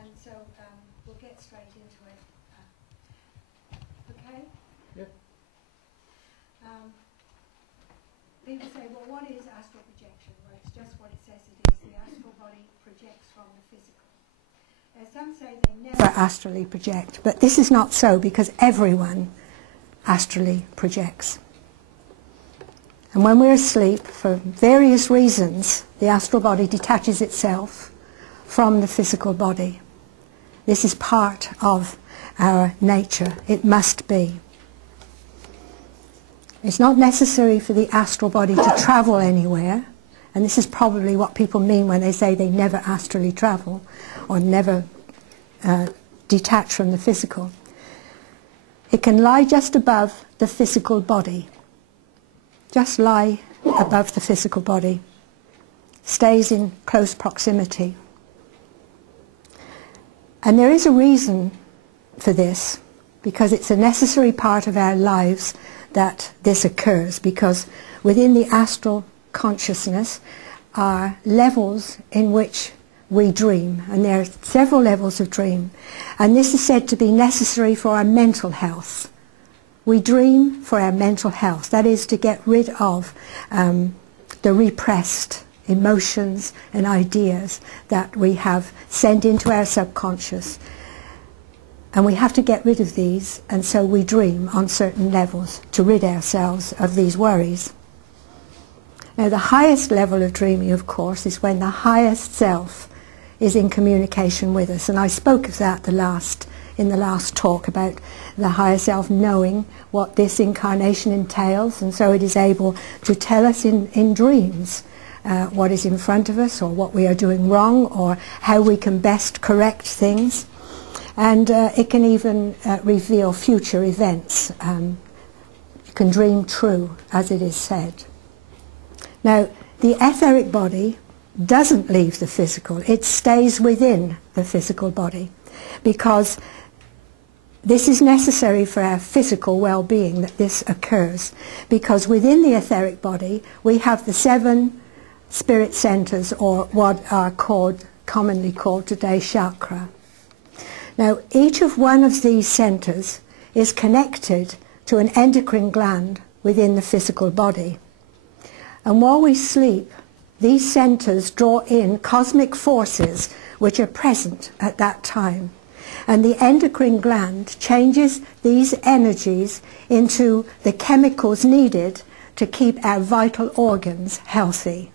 and so we'll get straight into it. Okay? Yep. People say, well, what is astral projection? Well, it's just what it says it is. The astral body projects from the physical. Some say they never astrally project, but this is not so, because everyone astrally projects. And when we're asleep, for various reasons, the astral body detaches itself from the physical body. This is part of our nature. It must be. It's not necessary for the astral body to travel anywhere, and this is probably what people mean when they say they never astrally travel or never detach from the physical. It can lie just above the physical body. Just lie above the physical body, stays in close proximity. And there is a reason for this, because it's a necessary part of our lives that this occurs, because within the astral consciousness are levels in which we dream, and there are several levels of dream, and this is said to be necessary for our mental health. We dream for our mental health, that is to get rid of the repressed emotions and ideas that we have sent into our subconscious. And we have to get rid of these, and so we dream on certain levels to rid ourselves of these worries. Now, the highest level of dreaming, of course, is when the highest self is in communication with us, and I spoke of that in the last talk about the higher self knowing what this incarnation entails, and so it is able to tell us in dreams what is in front of us, or what we are doing wrong, or how we can best correct things. And it can even reveal future events. You can dream true, as it is said. Now, the etheric body doesn't leave the physical. It stays within the physical body, because this is necessary for our physical well-being, that this occurs, because within the etheric body we have the 7 spirit centers, or what are commonly called today chakra. Now, each of one of these centers is connected to an endocrine gland within the physical body. And while we sleep, these centers draw in cosmic forces which are present at that time. And the endocrine gland changes these energies into the chemicals needed to keep our vital organs healthy.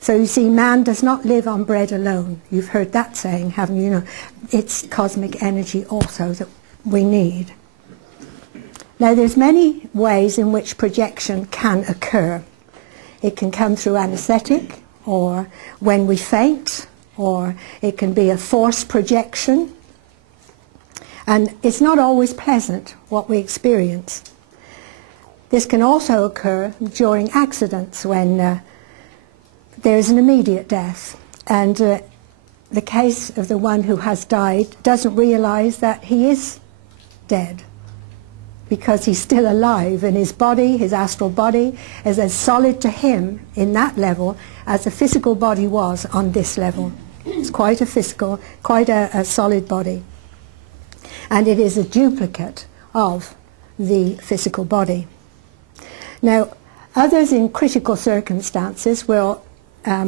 So you see, man does not live on bread alone. You've heard that saying, haven't you? You know, it's cosmic energy also that we need. Now, there's many ways in which projection can occur. It can come through anesthetic, or when we faint, or it can be a forced projection. And it's not always pleasant, what we experience. This can also occur during accidents, when there is an immediate death, and the case of the one who has died doesn't realize that he is dead, because he's still alive, and his body, his astral body, is as solid to him in that level as the physical body was on this level. It's quite a physical, quite a solid body. And it is a duplicate of the physical body. Now, others in critical circumstances will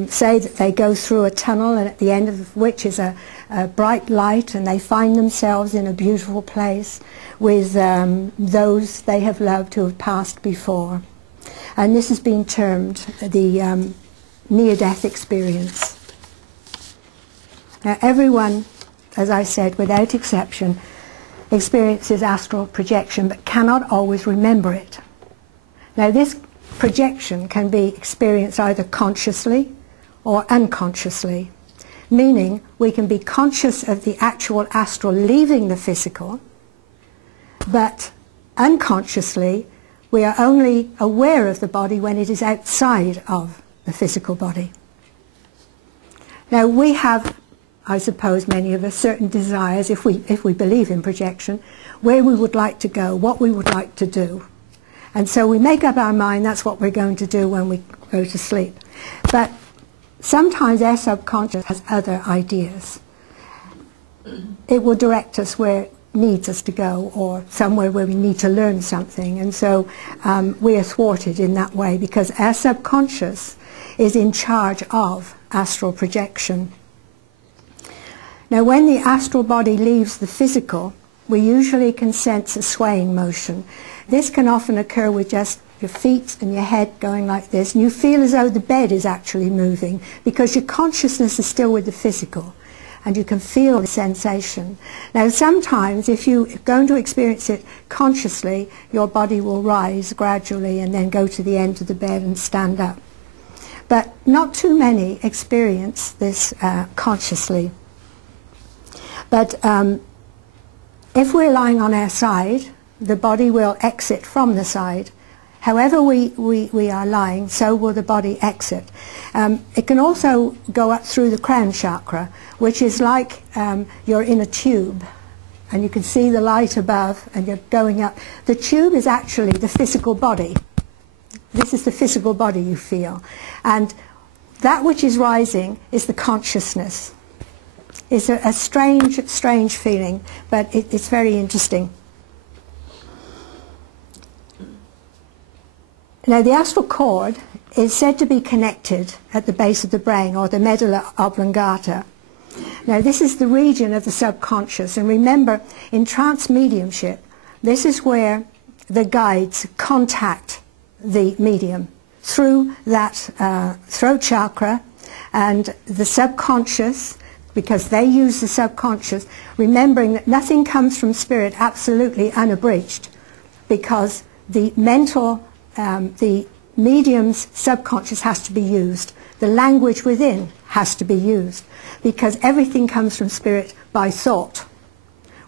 say that they go through a tunnel, and at the end of which is a bright light, and they find themselves in a beautiful place with those they have loved who have passed before. And this has been termed the near-death experience. Now, everyone, as I said, without exception, experiences astral projection, but cannot always remember it. Now, this projection can be experienced either consciously or unconsciously, meaning we can be conscious of the actual astral leaving the physical, but unconsciously we are only aware of the body when it is outside of the physical body. Now, we have, I suppose many of us, certain desires, if we believe in projection, where we would like to go, what we would like to do. And so we make up our mind that's what we're going to do when we go to sleep. But sometimes our subconscious has other ideas. it will direct us where it needs us to go, or somewhere where we need to learn something. And so we are thwarted in that way because our subconscious is in charge of astral projection. Now, when the astral body leaves the physical, we usually can sense a swaying motion. This can often occur with just your feet and your head going like this, and you feel as though the bed is actually moving because your consciousness is still with the physical, and you can feel the sensation. Now, sometimes if you're going to experience it consciously, your body will rise gradually and then go to the end of the bed and stand up. But not too many experience this consciously. But if we're lying on our side, the body will exit from the side. However we are lying, so will the body exit. It can also go up through the crown chakra, which is like you're in a tube, and you can see the light above, and you're going up. The tube is actually the physical body. This is the physical body you feel. And that which is rising is the consciousness. It's a strange, strange feeling, but it's very interesting. Now, the astral cord is said to be connected at the base of the brain, or the medulla oblongata. Now, this is the region of the subconscious, and remember, in trance mediumship, this is where the guides contact the medium through that throat chakra, and the subconscious, because they use the subconscious, remembering that nothing comes from spirit absolutely unabridged, because the mental, the medium's subconscious has to be used. The language within has to be used, because everything comes from spirit by thought,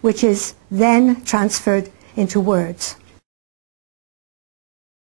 which is then transferred into words.